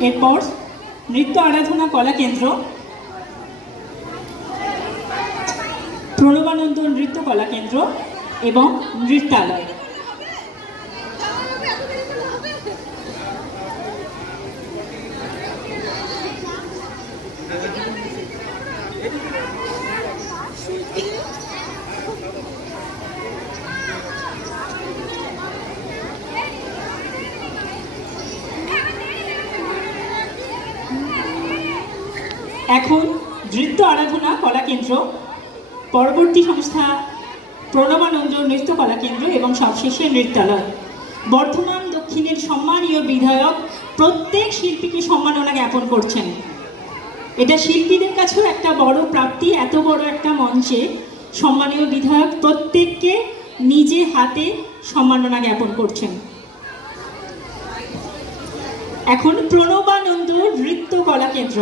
এরপর নৃত্য আরাধনা কলা কেন্দ্র, প্রণবানন্দ নৃত্য কলা কেন্দ্র এবং নৃত্যালয়। এখন নৃত্য আরাধনা কলা কেন্দ্র, পরবর্তী সংস্থা প্রণবানন্দ নৃত্য কলা কেন্দ্র এবং সবশেষে নৃত্যালয়। বর্ধমান দক্ষিণের সম্মানীয় বিধায়ক প্রত্যেক শিল্পীকে সম্মাননা জ্ঞাপন করছেন। এটা শিল্পীদের কাছেও একটা বড় প্রাপ্তি। এত বড় একটা মঞ্চে সম্মানীয় বিধায়ক প্রত্যেককে নিজে হাতে সম্মাননা জ্ঞাপন করছেন। এখন প্রণবানন্দ নৃত্য কলা কেন্দ্র।